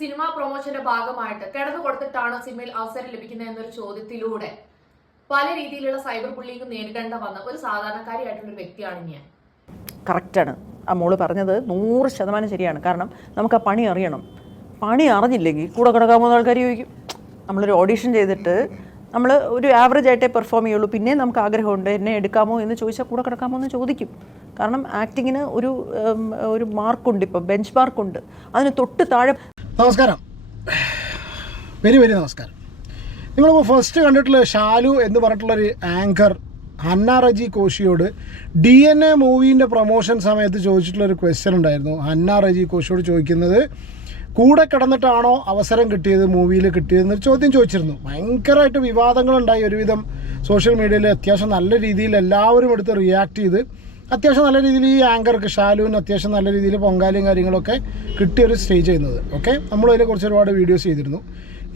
Cinema പ്രൊമോഷന്റെ ഭാഗമായിട്ട് കിടന്നു കൊടുത്തിട്ടാണ് സിനിമയിൽ അവസരം ലഭിക്കുന്നത് എന്നൊരു ചോദ്യത്തിലൂടെ പല രീതിയിലുള്ള സൈബർ ബുള്ളിങ് നേരിടേണ്ട വന്ന ഒരു സാധാരണക്കാരിയായിട്ടുള്ള വ്യക്തിയാണ് ഞാൻ. കറക്റ്റാണ്. ആ മോൾ പറഞ്ഞത് നൂറ് ശതമാനം ശരിയാണ്. കാരണം നമുക്ക് ആ പണി അറിയണം. പണി അറിഞ്ഞില്ലെങ്കിൽ കൂടെ കിടക്കാവുന്ന ആൾക്കാർ ചോദിക്കും. നമ്മളൊരു ഓഡീഷൻ ചെയ്തിട്ട് നമ്മൾ ഒരു ആവറേജ് ആയിട്ടേ പെർഫോം ചെയ്യുള്ളൂ. പിന്നെ നമുക്ക് ആഗ്രഹമുണ്ട് എന്നെ എടുക്കാമോ എന്ന് ചോദിച്ചാൽ കൂടെ കിടക്കാമോ എന്ന് ചോദിക്കും. കാരണം ആക്ടിങ്ങിന് ഒരു ഒരു മാർക്കുണ്ട് ഇപ്പോൾ ബെഞ്ച് മാർക്കുണ്ട് അതിന് തൊട്ട് താഴെ നമസ്കാരം. വെരി വെരി നമസ്കാരം. നിങ്ങളിപ്പോൾ ഫസ്റ്റ് കണ്ടിട്ടുള്ള ഷാലു എന്ന് പറഞ്ഞിട്ടുള്ളൊരു ആങ്കർ ഹന്ന റജി കോശിയോട് ഡി എൻ എ മൂവീന്റെ പ്രൊമോഷൻ സമയത്ത് ചോദിച്ചിട്ടുള്ളൊരു ക്വസ്റ്റ്യൻ ഉണ്ടായിരുന്നു. ഹന്ന റജി കോശിയോട് ചോദിക്കുന്നത് കൂടെ കിടന്നിട്ടാണോ അവസരം കിട്ടിയത് മൂവിയിൽ കിട്ടിയതെന്നൊരു ചോദ്യം ചോദിച്ചിരുന്നു. ഭയങ്കരമായിട്ട് വിവാദങ്ങളുണ്ടായി ഒരുവിധം. സോഷ്യൽ മീഡിയയിൽ അത്യാവശ്യം നല്ല രീതിയിൽ എല്ലാവരും എടുത്ത് റിയാക്ട് ചെയ്ത് അത്യാവശ്യം നല്ല രീതിയിൽ ഈ ആങ്കർക്ക് ഷാലുവിന് അത്യാവശ്യം നല്ല രീതിയിൽ പൊങ്കാലയും കാര്യങ്ങളൊക്കെ കിട്ടിയ ഒരു സ്റ്റേജ് ചെയ്യുന്നത് ഓക്കെ നമ്മൾ അതിനെക്കുറിച്ച് ഒരുപാട് വീഡിയോസ് ചെയ്തിരുന്നു.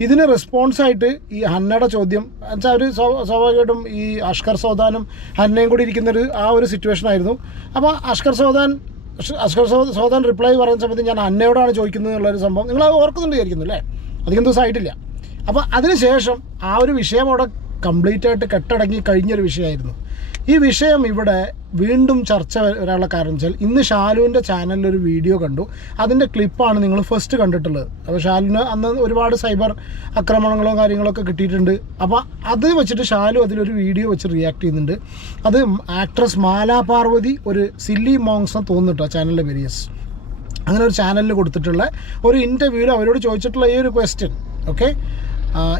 ഇതിന് റെസ്പോൺസായിട്ട് ഈ ഹന്നയുടെ ചോദ്യം വെച്ചാൽ അവർ സ്വാഭാവികമായിട്ടും ഈ അഷ്കർ സോദാനും ഹന്നയും കൂടി ഇരിക്കുന്നൊരു ആ ഒരു സിറ്റുവേഷൻ ആയിരുന്നു. അപ്പോൾ അഷ്കർ സോദാൻ അഷ്കർ സോദാൻ റിപ്ലൈ പറയുന്ന സമയത്ത് ഞാൻ അന്നയോടാണ് ചോദിക്കുന്നത് എന്നുള്ളൊരു സംഭവം. നിങ്ങൾ ഓർക്കുന്നുണ്ട് വിചാരിക്കുന്നു അല്ലേ? അധികം ദിവസം ആയിട്ടില്ല. അപ്പോൾ അതിനുശേഷം ആ ഒരു വിഷയം അവിടെ കംപ്ലീറ്റ് ആയിട്ട് കെട്ടടങ്ങി കഴിഞ്ഞൊരു വിഷയമായിരുന്നു. ഈ വിഷയം ഇവിടെ വീണ്ടും ചർച്ച വരാനുള്ള കാരണം വെച്ചാൽ ഇന്ന് ഷാലുവിന്റെ ചാനലിൽ ഒരു വീഡിയോ കണ്ടു. അതിന്റെ ക്ലിപ്പാണ് നിങ്ങൾ ഫസ്റ്റ് കണ്ടിട്ടുള്ളത്. അപ്പോൾ ഷാലുവിന് അന്ന് ഒരുപാട് സൈബർ ആക്രമണങ്ങളോ കാര്യങ്ങളൊക്കെ കിട്ടിയിട്ടുണ്ട്. അപ്പോൾ അത് വെച്ചിട്ട് ഷാലു അതിലൊരു വീഡിയോ വെച്ച് റിയാക്ട് ചെയ്യുന്നുണ്ട്. അത് ആക്ട്രസ് മാലാ പാർവതി ഒരു സില്ലി മോങ്സ് എന്ന് തോന്നുന്നു ചാനലിന്റെ പേരിയസ് അങ്ങനെ ഒരു ചാനലിൽ കൊടുത്തിട്ടുള്ള ഒരു ഇന്റർവ്യൂവിൽ അവരോട് ചോദിച്ചിട്ടുള്ള ഈ ഒരു ക്വസ്റ്റ്യൻ ഓക്കെ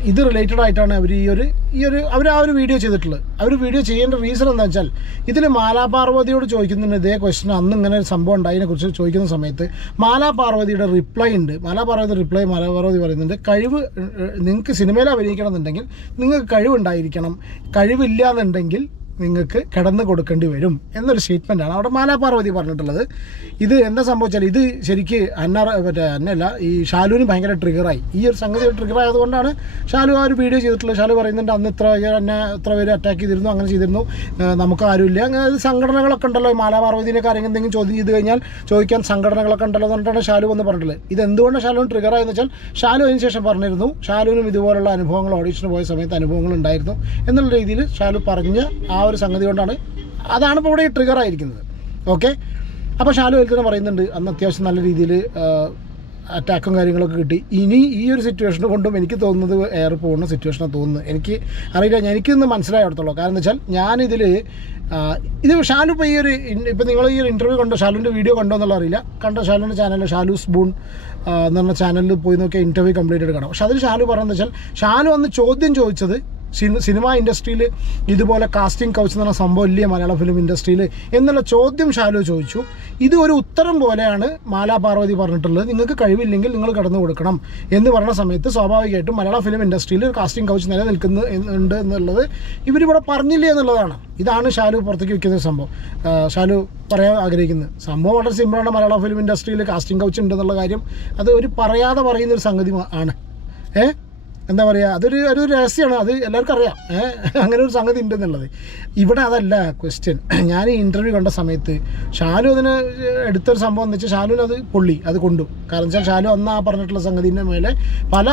ഇത് റിലേറ്റഡ് ആയിട്ടാണ് അവർ ഈ ഒരു ഈ ഒരു അവർ ആ ഒരു വീഡിയോ ചെയ്തിട്ടുള്ളത്. അവർ വീഡിയോ ചെയ്യേണ്ട റീസൺ എന്താ വെച്ചാൽ ഇതിൽ മാലാപാർവതിയോട് ചോദിക്കുന്നുണ്ട് ഇതേ ക്വസ്റ്റൻ അന്ന് ഇങ്ങനെ ഒരു സംഭവം ഉണ്ടായതിനെ അതിനെക്കുറിച്ച് ചോദിക്കുന്ന സമയത്ത് മാലാപാർവതിയുടെ റിപ്ലൈ ഉണ്ട്. മാലാപാർവതി റിപ്ലൈ മാലാപാർവതി പറയുന്നുണ്ട് കഴിവ് നിങ്ങൾക്ക് സിനിമയിൽ അഭിനയിക്കണം എന്നുണ്ടെങ്കിൽ നിങ്ങൾക്ക് കഴിവുണ്ടായിരിക്കണം. കഴിവില്ല എന്നുണ്ടെങ്കിൽ നിങ്ങൾക്ക് കിടന്നു കൊടുക്കേണ്ടി വരും എന്നൊരു സ്റ്റേറ്റ്മെന്റാണ് അവിടെ മാലാപാർവതി പറഞ്ഞിട്ടുള്ളത്. ഇത് എന്താ സംഭവിച്ചാൽ ഇത് ശരിക്ക് അന്ന മറ്റേ അന്നല്ല ഈ ഷാലുവിന് ഭയങ്കര ട്രിഗറായി ഈ ഒരു സംഗതി ട്രിഗർ ആയതുകൊണ്ടാണ് ഷാലു ആ ഒരു വീഡിയോ ചെയ്തിട്ടുള്ളത് ഷാലു പറയുന്നുണ്ട് അന്ന് ഇത്ര എന്നെ ഇത്ര പേര് അറ്റാക്ക് ചെയ്തിരുന്നു അങ്ങനെ ചെയ്തിരുന്നു. നമുക്ക് ആരുമില്ല. അങ്ങനെ സംഘടനകളൊക്കെ ഉണ്ടല്ലോ ഈ മാലാപാർവതിനൊക്കെ ആരെങ്കിലും എന്തെങ്കിലും ചോദ്യം ചെയ്ത് കഴിഞ്ഞാൽ ചോദിക്കാൻ സംഘടനകളൊക്കെ ഉണ്ടല്ലോ എന്നുകൊണ്ടാണ് ഷാലു എന്ന് പറഞ്ഞിട്ടുള്ളത്. ഇത് എന്തുകൊണ്ട് ഷാലു ട്രിഗർ ആയെന്ന് വെച്ചാൽ ഷാലു അതിന് ശേഷം പറഞ്ഞിരുന്നു ഷാലുവിനും ഇതുപോലുള്ള അനുഭവങ്ങൾ ഓഡീഷന് പോയ സമയത്ത് അനുഭവങ്ങൾ ഉണ്ടായിരുന്നു എന്നുള്ള രീതിയിൽ ഷാലു പറഞ്ഞ് ആ ഒരു സംഗതി കൊണ്ടാണ് അതാണ് ഇപ്പോൾ ഇവിടെ ട്രിഗർ ആയിരിക്കുന്നത്. ഓക്കെ അപ്പോൾ ഷാലു അതിൽ പറയുന്നുണ്ട് അന്ന് അത്യാവശ്യം നല്ല രീതിയിൽ അറ്റാക്കും കാര്യങ്ങളൊക്കെ കിട്ടി. ഇനി ഈ ഒരു സിറ്റുവേഷൻ കൊണ്ടും എനിക്ക് തോന്നുന്നത് എയർ പോകുന്ന സിറ്റുവേഷനാണ് തോന്നുന്നത് എനിക്ക് അറിയില്ല ഞാൻ- എനിക്കിന്ന് മനസ്സിലായിടത്തുള്ളൂ കാരണം വെച്ചാൽ ഞാനിതിൽ ഇത് ഷാലു ഇപ്പോൾ ഈ ഒരു ഇപ്പോൾ നിങ്ങൾ ഈ ഒരു ഇന്റർവ്യൂ കണ്ടോ? ഷാലുവിന്റെ വീഡിയോ കണ്ടോ എന്നുള്ള അറിയില്ല. കണ്ടോ ഷാലുവിന്റെ ചാനൽ ഷാലു സ്പൂൺ എന്ന് പറഞ്ഞ ചാനലിൽ പോയി നോക്കിയാൽ ഇന്റർവ്യൂ കംപ്ലീറ്റ് എടുക്കണം പക്ഷേ അതിൽ ഷാലു പറയുന്നത് വെച്ചാൽ ഷാലു അന്ന് ചോദ്യം ചോദിച്ചത് സിനിമ ഇൻഡസ്ട്രിയിൽ ഇതുപോലെ കാസ്റ്റിംഗ് കൗച്ച് എന്ന് പറഞ്ഞ സംഭവം ഇല്ലേ മലയാള ഫിലിം ഇൻഡസ്ട്രിയിൽ? എന്നുള്ള ചോദ്യം ഷാലു ചോദിച്ചു. ഇത് ഒരു ഉത്തരം പോലെയാണ് മാലാ പാർവതി പറഞ്ഞിട്ടുള്ളത്. നിങ്ങൾക്ക് കഴിവില്ലെങ്കിൽ നിങ്ങൾ കടന്നു കൊടുക്കണം എന്ന് പറഞ്ഞ സമയത്ത് സ്വാഭാവികമായിട്ടും മലയാള ഫിലിം ഇൻഡസ്ട്രിയിൽ കാസ്റ്റിംഗ് കൗച്ച് നിലനിൽക്കുന്നു ഉണ്ട് എന്നുള്ളത് ഇവരിവിടെ പറഞ്ഞില്ലേ എന്നുള്ളതാണ്. ഇതാണ് ഷാലു പുറത്തേക്ക് വയ്ക്കുന്ന സംഭവം. ഷാലു പറയാൻ ആഗ്രഹിക്കുന്നത് സംഭവം വളരെ സിമ്പിളാണ് മലയാള ഫിലിം ഇൻഡസ്ട്രിയിൽ കാസ്റ്റിംഗ് കൗച്ച് ഉണ്ടെന്നുള്ള കാര്യം അത് ഒരു പറയാതെ പറയുന്ന ഒരു സംഗതി ആണ്. ഏ? എന്താ പറയുക അതൊരു ഒരു രഹസ്യമാണ്. അത് എല്ലാവർക്കും അറിയാം. അങ്ങനെ ഒരു സംഗതി ഉണ്ടെന്നുള്ളത്. ഇവിടെ അതല്ല ക്വസ്റ്റ്യൻ ഞാൻ ഇന്റർവ്യൂ കണ്ട സമയത്ത് ഷാലു അതിന് എടുത്തൊരു സംഭവം എന്ന് വെച്ചാൽ ഷാലുവിന് അത് പൊള്ളി അത് കൊണ്ടു. കാരണം വെച്ചാൽ ഷാലു അന്ന് ആ പറഞ്ഞിട്ടുള്ള സംഗതിന്റെ മേലെ പല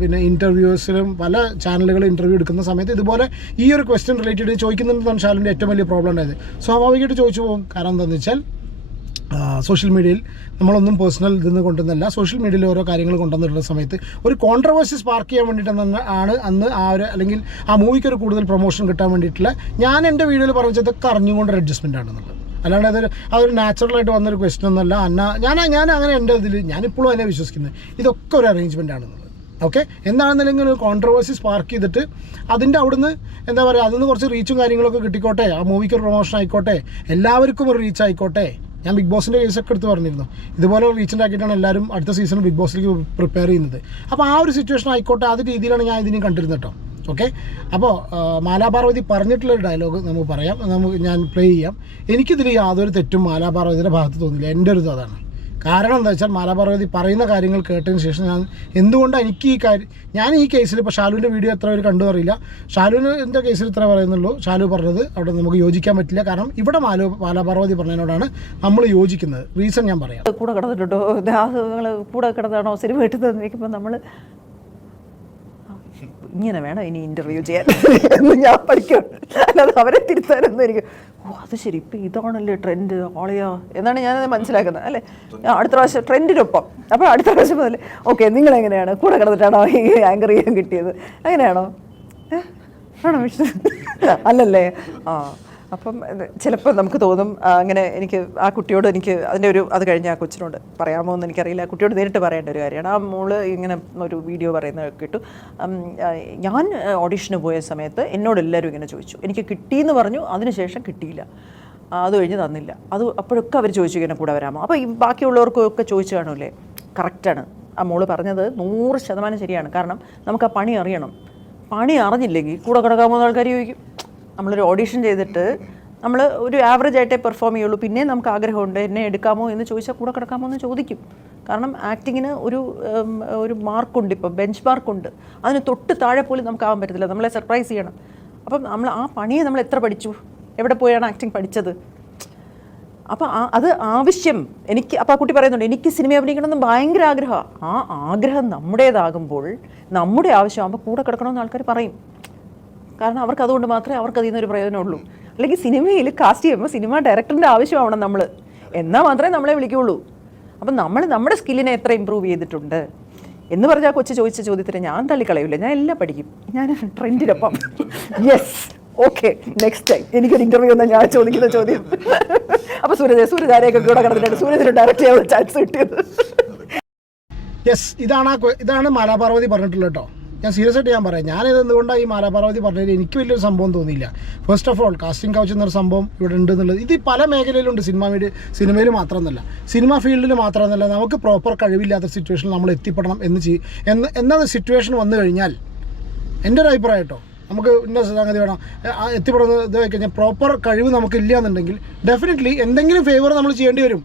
പിന്നെ ഇന്റർവ്യൂസിലും പല ചാനലുകളും ഇന്റർവ്യൂ എടുക്കുന്ന സമയത്ത് ഇതുപോലെ ഈ ഒരു ക്വസ്റ്റ്യൻ റിലേറ്റഡ് ചോദിക്കുന്നുണ്ടെന്നാണ് ഷാലുവിന്റെ ഏറ്റവും വലിയ പ്രോബ്ലം ഉണ്ടായത്. സ്വാഭാവികമായിട്ട് ചോദിച്ചു പോകും. കാരണം എന്താണെന്ന് വെച്ചാൽ സോഷ്യൽ മീഡിയയിൽ നമ്മളൊന്നും പേഴ്സണൽ ഇതെന്ന് കൊണ്ടുവന്നല്ല സോഷ്യൽ മീഡിയയിൽ ഓരോ കാര്യങ്ങൾ കൊണ്ടുവന്നിട്ടുള്ള സമയത്ത് ഒരു കോൺട്രവേഴ്സി സ്പാർക്ക് ചെയ്യാൻ വേണ്ടിയിട്ട് ആണ് അന്ന് ആ ഒരു അല്ലെങ്കിൽ ആ മൂവിക്ക് ഒരു കൂടുതൽ പ്രൊമോഷൻ കിട്ടാൻ വേണ്ടിയിട്ടുള്ള ഞാൻ എന്റെ വീഡിയോയിൽ പറഞ്ഞതൊക്കെ അറിഞ്ഞുകൊണ്ടൊരു അഡ്ജസ്റ്റ്മെന്റ് ആണെന്നുള്ളത് അല്ലാണ്ട് അതൊരു അതൊരു നാച്ചുറലായിട്ട് വന്നൊരു ക്വസ്റ്റൻ ഒന്നല്ല അന്ന ഞാൻ ഞാൻ അങ്ങനെ എന്റെ ഇതിൽ ഞാനിപ്പോഴും അതിനെ വിശ്വസിക്കുന്നത് ഇതൊക്കെ ഒരു അറേഞ്ച്മെന്റ് ആണെന്നുള്ളത് ഓക്കെ എന്താണെന്നില്ലെങ്കിൽ ഒരു കോൺട്രവേഴ്സി സ്പാർക്ക് ചെയ്തിട്ട് അതിന്റെ അവിടുന്ന് എന്താ പറയുക അതിൽ നിന്ന് കുറച്ച് റീച്ചും കാര്യങ്ങളൊക്കെ കിട്ടിക്കോട്ടെ. ആ മൂവിക്ക് ഒരു പ്രൊമോഷൻ ആയിക്കോട്ടെ. എല്ലാവർക്കും ഒരു റീച്ച് ആയിക്കോട്ടെ. ഞാൻ ബിഗ് ബോസിന്റെ കേസൊക്കെ എടുത്ത് പറഞ്ഞിരുന്നു. ഇതുപോലെ റീച്ചന്റ് ആക്കിയിട്ടാണ് എല്ലാവരും അടുത്ത സീസൺ ബിഗ് ബോസിലേക്ക് പ്രിപ്പയർ ചെയ്യുന്നത്. അപ്പോൾ ആ ഒരു സിറ്റുവേഷൻ ആയിക്കോട്ടെ അത് രീതിയിലാണ് ഞാൻ ഇതിനെ കണ്ടിരുന്നത് കേട്ടോ ഓക്കെ അപ്പോൾ മാലാപാർവതി പറഞ്ഞിട്ടുള്ളൊരു ഡയലോഗ് നമുക്ക് പറയാം. നമുക്ക് ഞാൻ പ്ലേ ചെയ്യാം. എനിക്കിതിൽ യാതൊരു തെറ്റും മാലാപാർവതിയുടെ ഭാഗത്ത് തോന്നില്ല. എന്റെ ഒരു അതാണ്. കാരണം എന്താ വെച്ചാൽ മാലാപാർവതി പറയുന്ന കാര്യങ്ങൾ കേട്ടതിന് ശേഷം ഞാൻ എന്തുകൊണ്ടാണ് എനിക്ക് ഈ കാര്യം ഞാൻ ഈ കേസിൽ ഇപ്പോൾ ഷാലുവിന്റെ വീഡിയോ എത്ര പേര് കണ്ടു അറിയില്ല ഷാലുവിന്റെ കേസിൽ ഇത്ര പറയുന്നുള്ളൂ. ഷാലു പറഞ്ഞത് അവിടെ നമുക്ക് യോജിക്കാൻ പറ്റില്ല. കാരണം ഇവിടെ മാലു മാലാപാർവതി പറഞ്ഞതിനോടാണ് നമ്മൾ യോജിക്കുന്നത്. റീസൺ ഞാൻ പറയാം. കൂടെ കിടന്നിട്ടുണ്ടോ? കൂടെ കിടന്നാണോ സിനിമ ഇട്ട് തന്നിരിക്കുമ്പോൾ നമ്മൾ ഇങ്ങനെ വേണം ഇനി ഇന്റർവ്യൂ ചെയ്യാൻ. ഞാൻ പഠിക്കും. അല്ലാതെ അവരെ തിരുത്താനൊന്നും എനിക്ക് ഓ അത് ശരി. ഇപ്പം ഇതാണല്ലേ ട്രെൻഡ് ഓളയോ എന്നാണ് ഞാനത് മനസ്സിലാക്കുന്നത് അല്ലേ? അടുത്ത പ്രാവശ്യം ട്രെൻഡിനൊപ്പം അപ്പോൾ അടുത്ത പ്രാവശ്യം മുതൽ ഓക്കെ നിങ്ങളെങ്ങനെയാണ്? കൂടെ കിടന്നിട്ടാണോ ഈ ആങ്കർ ചെയ്യാൻ കിട്ടിയത്? അങ്ങനെയാണോ? ആണോ വിഷ്ണു അല്ലല്ലേ? ആ. അപ്പം ചിലപ്പോൾ നമുക്ക് തോന്നും അങ്ങനെ എനിക്ക് ആ കുട്ടിയോട് എനിക്ക് അതിന്റെ ഒരു അത് കഴിഞ്ഞ് ആ കൊച്ചിനോട് പറയാമോ എന്ന് എനിക്കറിയില്ല. കുട്ടിയോട് നേരിട്ട് പറയേണ്ട ഒരു കാര്യമാണ്. ആ മോൾ ഇങ്ങനെ ഒരു വീഡിയോ പറയുന്നത് കേട്ടു ഞാൻ ഓഡീഷന് പോയ സമയത്ത് എന്നോട് എല്ലാവരും ഇങ്ങനെ ചോദിച്ചു. എനിക്ക് കിട്ടിയെന്ന് പറഞ്ഞു അതിനുശേഷം കിട്ടിയില്ല. അത് കഴിഞ്ഞ് തന്നില്ല. അത് അപ്പോഴൊക്കെ അവർ ചോദിച്ചു ഇങ്ങനെ കൂടെ വരാമോ? അപ്പോൾ ഈ ബാക്കിയുള്ളവർക്കും ഒക്കെ ചോദിച്ചു കാണൂലേ കറക്റ്റാണ്. ആ മോൾ പറഞ്ഞത് നൂറ് ശതമാനം ശരിയാണ്. കാരണം നമുക്ക് ആ പണി അറിയണം. പണി അറിഞ്ഞില്ലെങ്കിൽ കൂടെ കിടക്കാമെന്ന് ആൾക്കാർ ചോദിക്കും. നമ്മളൊരു ഓഡിഷൻ ചെയ്തിട്ട് നമ്മൾ ഒരു ആവറേജ് ആയിട്ടേ പെർഫോം ചെയ്യുള്ളൂ. പിന്നെ നമുക്ക് ആഗ്രഹമുണ്ട് എന്നെ എടുക്കാമോ? എന്ന് ചോദിച്ചാൽ കൂടെ കിടക്കാമോ എന്ന് ചോദിക്കും. കാരണം ആക്ടിങ്ങിന് ഒരു ഒരു മാർക്കുണ്ട് ഇപ്പോൾ ബെഞ്ച് മാർക്കുണ്ട് അതിന് തൊട്ട് താഴെ പോലും നമുക്ക് ആവാൻ പറ്റത്തില്ല. നമ്മളെ സർപ്രൈസ് ചെയ്യണം. അപ്പം നമ്മൾ ആ പണിയെ നമ്മൾ എത്ര പഠിച്ചു? എവിടെ പോയാണ് ആക്ടിങ് പഠിച്ചത്? അപ്പോൾ അത് ആവശ്യം. എനിക്ക് അപ്പോൾ ആ കുട്ടി പറയുന്നുണ്ട് എനിക്ക് സിനിമ അഭിനയിക്കണമെന്ന് ഭയങ്കര ആഗ്രഹമാണ് ആ ആഗ്രഹം നമ്മുടേതാകുമ്പോൾ നമ്മുടെ ആവശ്യമാകുമ്പോൾ കൂടെ കിടക്കണമെന്ന് ആൾക്കാർ പറയും. കാരണം അവർക്ക് അതുകൊണ്ട് മാത്രമേ അവർക്ക് അതിൽ നിന്നൊരു പ്രയോജനമുള്ളൂ. അല്ലെങ്കിൽ സിനിമയിൽ കാസ്റ്റ് ചെയ്യുമ്പോൾ സിനിമ ഡയറക്ടറിന്റെ ആവശ്യമാവണം നമ്മൾ എന്നാൽ മാത്രമേ നമ്മളെ വിളിക്കുകയുള്ളൂ അപ്പം നമ്മൾ നമ്മുടെ സ്കില്ലിനെ എത്ര ഇമ്പ്രൂവ് ചെയ്തിട്ടുണ്ട്? എന്ന് പറഞ്ഞാൽ കൊച്ചു ചോദിച്ച ചോദ്യത്തിന് ഞാൻ തള്ളിക്കളയില്ല ഞാൻ എല്ലാം പഠിക്കും. ഞാൻ ട്രെൻഡിനൊപ്പം യെസ് ഓക്കെ നെക്സ്റ്റ് ടൈം എനിക്കൊരു ഇന്റർവ്യൂ എന്നാൽ ഞാൻ ചോദിക്കുന്ന ചോദ്യം. അപ്പോൾ സൂര്യ സൂര്യധാരയൊക്കെ കൂടെ കിടന്നിട്ടുണ്ട്? സൂര്യജിന് ഡയറക്റ്റ് ചെയ്യാനുള്ള ചാൻസ് കിട്ടിയത്. യെസ് ഇതാണ് ഇതാണ് മാലാപാർവതി പറഞ്ഞിട്ടുള്ളത് കേട്ടോ. ഞാൻ സീരിയസ് ആയിട്ട് ഞാൻ പറയാം. ഞാനിത് എന്തുകൊണ്ടാണ് ഈ മാലാപാർവതി പറഞ്ഞത്? എനിക്ക് വലിയൊരു സംഭവം തോന്നിയില്ല. First of all casting couch എന്നൊരു സംഭവം ഇവിടെ ഉണ്ട് എന്നുള്ളത്. ഇത് പല മേഖലയിലുണ്ട്. സിനിമ വീട് സിനിമയിൽ മാത്രമെന്നല്ല സിനിമ ഫീൽഡിൽ മാത്രമെന്നല്ല നമുക്ക് പ്രോപ്പർ കഴിവില്ലാത്ത സിറ്റുവേഷനിൽ നമ്മൾ എത്തിപ്പെടണം എന്ന് ചെയ്യും എന്ന് എന്നത് സിറ്റുവേഷൻ വന്നു കഴിഞ്ഞാൽ എന്റെ ഒരു അഭിപ്രായം കേട്ടോ. നമുക്ക് ഇന്ന സംഗതി വേണം. എത്തിപ്പെടുന്ന ഇത് കഴിഞ്ഞാൽ പ്രോപ്പർ കഴിവ് നമുക്കില്ല എന്നുണ്ടെങ്കിൽ ഡെഫിനറ്റ്ലി എന്തെങ്കിലും ഫേവർ നമ്മൾ ചെയ്യേണ്ടി വരും.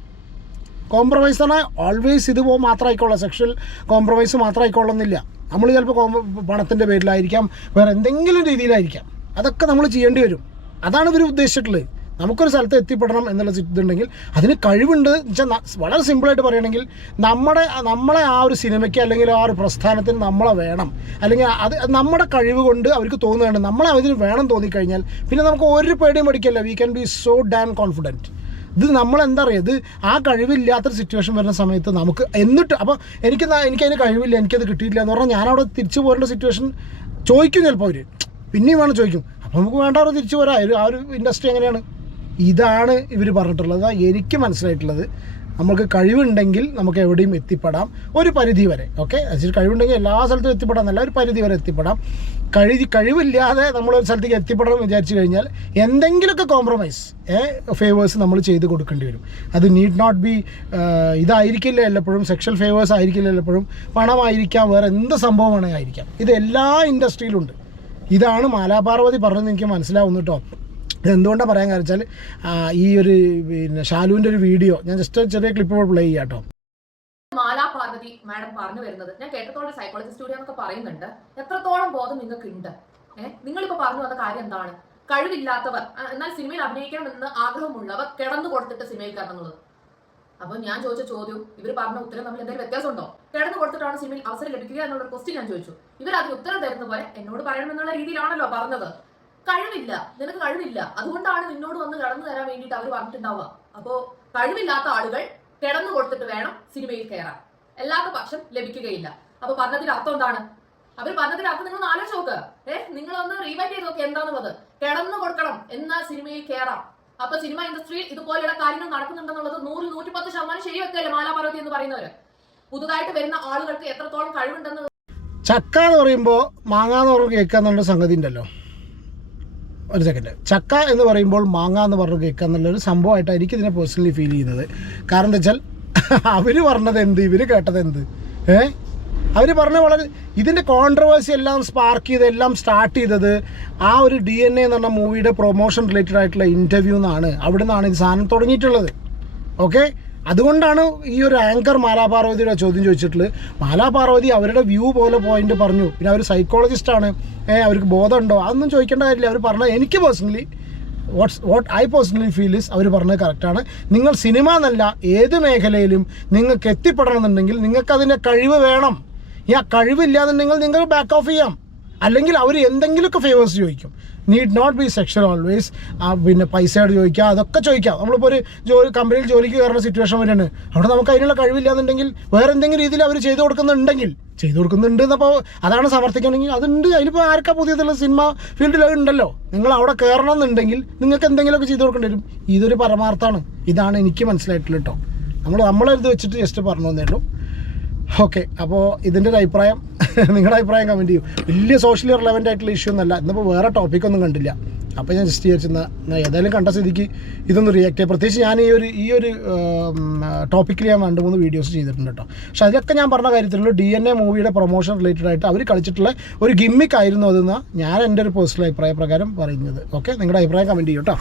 കോംപ്രമൈസ് ആണ് ഓൾവേസ് ഇത് മാത്രമായിക്കോളാം സെക്ഷൽ കോംപ്രമൈസ് മാത്രം ആയിക്കോളുന്നില്ല നമ്മൾ ചിലപ്പോൾ പണത്തിന്റെ പേരിലായിരിക്കാം വേറെ എന്തെങ്കിലും രീതിയിലായിരിക്കാം. അതൊക്കെ നമ്മൾ ചെയ്യേണ്ടി വരും. അതാണ് ഇവർ ഉദ്ദേശിച്ചിട്ടുള്ളത്. നമുക്കൊരു സ്ഥലത്ത് എത്തിപ്പെടണം എന്നുള്ള ഇതുണ്ടെങ്കിൽ അതിന് കഴിവുണ്ട് വെച്ചാൽ വളരെ സിമ്പിളായിട്ട് പറയുകയാണെങ്കിൽ നമ്മുടെ നമ്മളെ ആ ഒരു സിനിമയ്ക്ക് അല്ലെങ്കിൽ ആ ഒരു പ്രസ്ഥാനത്തിന് നമ്മളെ വേണം. അല്ലെങ്കിൽ അത് നമ്മുടെ കഴിവ് കൊണ്ട് അവർക്ക് തോന്നുകയാണ് നമ്മളെ അതിന് വേണം തോന്നിക്കഴിഞ്ഞാൽ പിന്നെ നമുക്ക് ഒരു പേടിയും പഠിക്കല്ല. We can be so damn confident ഇത് നമ്മൾ എന്താ പറയുക ഇത് ആ കഴിവില്ലാത്തൊരു സിറ്റുവേഷൻ വരുന്ന സമയത്ത് നമുക്ക് എന്നിട്ട് അപ്പോൾ എനിക്ക് എനിക്കതിന് കഴിവില്ല എനിക്കത് കിട്ടിയിട്ടില്ല എന്ന് പറഞ്ഞാൽ ഞാനവിടെ തിരിച്ചു പോരേണ്ട സിറ്റുവേഷൻ ചോദിക്കും ചിലപ്പോൾ അവർ പിന്നെയും വേണം ചോദിക്കും. അപ്പോൾ നമുക്ക് വേണ്ട അവിടെ തിരിച്ചു പോരാ. ആ ഒരു ഇൻഡസ്ട്രി എങ്ങനെയാണ്? ഇതാണ് ഇവർ പറഞ്ഞിട്ടുള്ളത്. എനിക്ക് മനസ്സിലായിട്ടുള്ളത്. നമുക്ക് കഴിവുണ്ടെങ്കിൽ നമുക്ക് എവിടെയും എത്തിപ്പെടാം. ഒരു പരിധി വരെ ഓക്കെ കഴിവുണ്ടെങ്കിൽ എല്ലാ സ്ഥലത്തും എത്തിപ്പെടാം എന്നല്ല ഒരു പരിധി വരെ എത്തിപ്പെടാം. കഴി കഴിവില്ലാതെ ഒരു സ്ഥലത്തേക്ക് എത്തിപ്പെടണം എന്ന് വിചാരിച്ചു കഴിഞ്ഞാൽ എന്തെങ്കിലുമൊക്കെ കോംപ്രമൈസ് ഫേവേഴ്സ് നമ്മൾ ചെയ്ത് കൊടുക്കേണ്ടി വരും. അത് നീഡ് നോട്ട് ബി ഇതായിരിക്കില്ല എല്ലപ്പോഴും സെക്ഷൽ ഫേവേഴ്സ് ആയിരിക്കില്ല എല്ലപ്പോഴും പണമായിരിക്കാം വേറെ എന്ത് സംഭവം വേണമെങ്കിൽ ആയിരിക്കാം. ഇത് എല്ലാ ഇൻഡസ്ട്രിയിലും ഉണ്ട്. ഇതാണ് മാലാപാർവതി പറഞ്ഞത് എനിക്ക് മനസ്സിലാവുന്നു കേട്ടോ എന്തുകൊണ്ടാണ് പറയാൻ കാരണം വെച്ചാൽ ഈ ഒരു പിന്നെ ഷാലുവിന്റെ ഒരു വീഡിയോ ഞാൻ ജസ്റ്റ് ചെറിയ ക്ലിപ്പ് പ്ലേ ചെയ്യാം കേട്ടോ മാലാ പാർവതി മാഡം പറഞ്ഞു വരുന്നത്. ഞാൻ കേട്ടത്തോളം സൈക്കോളജി സ്റ്റുഡിയോ എന്നൊക്കെ പറയുന്നുണ്ട്. എത്രത്തോളം ബോധം നിങ്ങൾക്ക് ഉണ്ട് ഏഹ് നിങ്ങളിപ്പോ പറഞ്ഞു വന്ന കാര്യം എന്താണ്? കഴിവില്ലാത്തവർ എന്നാൽ സിനിമയിൽ അഭിനയിക്കണം അഭിനയിക്കണമെന്ന് ആഗ്രഹമുള്ളവർ കിടന്നു കൊടുത്തിട്ട് സിനിമയിൽ കയറണം എന്നുള്ളത് അപ്പൊ ഞാൻ ചോദിച്ച ചോദ്യം ഇവർ പറഞ്ഞ ഉത്തരം തമ്മിൽ എന്തെങ്കിലും വ്യത്യാസമുണ്ടോ? കിടന്നു കൊടുത്തിട്ടാണ് സിനിമയിൽ അവസരം ലഭിക്കുക എന്നുള്ള ക്വസ്റ്റ്യൻ ഞാൻ ചോദിച്ചു. ഇവർ അതിന് ഉത്തരം തരുന്ന പോലെ എന്നോട് പറയണമെന്നുള്ള രീതിയിലാണല്ലോ പറഞ്ഞത്. കഴിവില്ല. നിനക്ക് കഴിവില്ല. അതുകൊണ്ടാണ് നിന്നോട് വന്ന് കടന്നു തരാൻ വേണ്ടിയിട്ട് അവർ പറഞ്ഞിട്ടുണ്ടാവുക. അപ്പോ കഴിവില്ലാത്ത ആളുകൾ കിടന്നു കൊടുത്തിട്ട് വേണം സിനിമയിൽ കയറാൻ അല്ലാത്ത പക്ഷം ലഭിക്കുകയില്ല. അപ്പൊ പറഞ്ഞതിന്റെ അർത്ഥം എന്താണ്? അവർ പറഞ്ഞതിന്റെ അർത്ഥം നിങ്ങൾ ആലോചിച്ച് നോക്ക്. ഏഹ് നിങ്ങളൊന്ന് റീവൈൻഡ് ചെയ്ത് നോക്കി എന്താണെന്നുള്ളത് കിടന്നു കൊടുക്കണം എന്നാൽ സിനിമയിൽ കയറാം അപ്പൊ സിനിമ ഇൻഡസ്ട്രിയിൽ ഇതുപോലെയുള്ള കാര്യങ്ങൾ നടക്കുന്നുണ്ടെന്നുള്ളത് നൂറിൽ നൂറ്റിപ്പത്ത് ശതമാനം ശരിവെക്കല്ലേ മാലാപാർവതി എന്ന് പറയുന്നവര്? പുതുതായിട്ട് വരുന്ന ആളുകൾക്ക് എത്രത്തോളം കഴിവുണ്ടെന്ന് ചക്ക എന്ന് പറയുമ്പോൾ മാങ്ങ എന്ന് പറഞ്ഞ് കേൾക്കുക എന്നുള്ള സംഗതി ഉണ്ടല്ലോ. ഒരു സെക്കൻഡ് ചക്ക എന്ന് പറയുമ്പോൾ മാങ്ങ എന്ന് പറഞ്ഞു കേൾക്കുക എന്നുള്ളൊരു സംഭവമായിട്ടാണ് എനിക്ക് ഇതിനെ പേഴ്സണലി ഫീൽ ചെയ്യുന്നത്. കാരണം എന്താ വെച്ചാൽ അവർ പറഞ്ഞത് എന്ത്? ഇവർ കേട്ടത് എന്ത്? ഏ? അവർ പറഞ്ഞ വളരെ ഇതിന്റെ കോൺട്രവേഴ്സി എല്ലാം സ്പാർക്ക് ചെയ്ത് എല്ലാം സ്റ്റാർട്ട് ചെയ്തത് ആ ഒരു ഡി എൻ എ എന്ന് പറഞ്ഞ മൂവിയുടെ പ്രൊമോഷൻ റിലേറ്റഡ് ആയിട്ടുള്ള ഇന്റർവ്യൂ എന്നാണ് അവിടെ നിന്നാണ് ഇത് സാധനം തുടങ്ങിയിട്ടുള്ളത്. ഓക്കെ അതുകൊണ്ടാണ് ഈ ഒരു ആങ്കർ മാലാപാർവതിയുടെ ചോദ്യം ചോദിച്ചിട്ടുള്ളത്. മാലാപാർവതി അവരുടെ വ്യൂ പോലെ പോയിന്റ് പറഞ്ഞു. പിന്നെ അവർ സൈക്കോളജിസ്റ്റാണ് അവർക്ക് ബോധമുണ്ടോ? അതൊന്നും ചോദിക്കേണ്ട കാര്യമില്ല. അവർ പറഞ്ഞത് എനിക്ക് personally what's what I personally feel is അവർ പറഞ്ഞത് കറക്റ്റാണ് നിങ്ങൾ സിനിമ എന്നല്ല ഏത് മേഖലയിലും നിങ്ങൾക്ക് എത്തിപ്പെടണമെന്നുണ്ടെങ്കിൽ നിങ്ങൾക്ക് അതിന്റെ കഴിവ് വേണം. ഈ ആ കഴിവില്ലാന്നുണ്ടെങ്കിൽ നിങ്ങൾ ബാക്ക് ഓഫ് ചെയ്യാം. അല്ലെങ്കിൽ അവർ എന്തെങ്കിലുമൊക്കെ ഫേവേഴ്സ് ചോദിക്കും. Need not be sexual always ആ പിന്നെ പൈസയോട് ചോദിക്കുക അതൊക്കെ ചോദിക്കാം നമ്മളിപ്പോൾ ഒരു ജോലി കമ്പനിയിൽ ജോലിക്ക് കയറുന്ന സിറ്റുവേഷൻ വരെയാണ്. അവിടെ നമുക്ക് അതിനുള്ള കഴിവില്ലാന്നുണ്ടെങ്കിൽ വേറെ എന്തെങ്കിലും രീതിയിൽ അവർ ചെയ്തു കൊടുക്കുന്നുണ്ടെങ്കിൽ ചെയ്തു കൊടുക്കുന്നുണ്ട് എന്നപ്പോൾ അതാണ് സമർത്ഥിക്കണമെങ്കിൽ അതുണ്ട്. അതിലിപ്പോൾ ആർക്കാ പുതിയതുള്ള സിനിമ ഫീൽഡിൽ ഉണ്ടല്ലോ. നിങ്ങൾ അവിടെ കയറണം എന്നുണ്ടെങ്കിൽ നിങ്ങൾക്ക് എന്തെങ്കിലുമൊക്കെ ചെയ്തു കൊടുക്കേണ്ടി വരും. ഇതൊരു പരമാർത്ഥമാണ്. ഇതാണ് എനിക്ക് മനസ്സിലായിട്ടുള്ളത് കേട്ടോ നമ്മൾ നമ്മളെടുത്ത് വെച്ചിട്ട് ജസ്റ്റ് പറഞ്ഞു തന്നേ ഉള്ളൂ. ഓക്കെ അപ്പോൾ ഇതിന്റെ ഒരു അഭിപ്രായം നിങ്ങളുടെ അഭിപ്രായം കമന്റ് ചെയ്യും. വലിയ സോഷ്യലി റിലവന്റ് ആയിട്ടുള്ള ഇഷ്യൂ ഒന്നല്ല ഇന്നിപ്പോൾ വേറെ ടോപ്പിക്കൊന്നും കണ്ടില്ല. അപ്പോൾ ഞാൻ ജസ്റ്റ് വിചാരിച്ചിരുന്ന ഏതായാലും കണ്ട സ്ഥിതിക്ക് ഇതൊന്ന് റിയാക്ട് ചെയ്യാം. പ്രത്യേകിച്ച് ഞാൻ ഈ ഒരു ഈ ഒരു ടോപ്പിക്കിൽ ഞാൻ രണ്ട് മൂന്ന് വീഡിയോസ് ചെയ്തിട്ടുണ്ട് കേട്ടോ. പക്ഷേ അതിലൊക്കെ ഞാൻ പറഞ്ഞ കാര്യത്തിലുള്ള ഡി എൻ എ മൂവിയുടെ പ്രൊമോഷൻ റിലേറ്റഡ് ആയിട്ട് അവർ കളിച്ചിട്ടുള്ള ഒരു ഗിമ്മിക്കായിരുന്നു അതെന്ന് ഞാൻ എന്റെ ഒരു പേഴ്സണൽ അഭിപ്രായ പ്രകാരം പറയുന്നത്. ഓക്കെ നിങ്ങളുടെ അഭിപ്രായം കമന്റ് ചെയ്യും കേട്ടോ.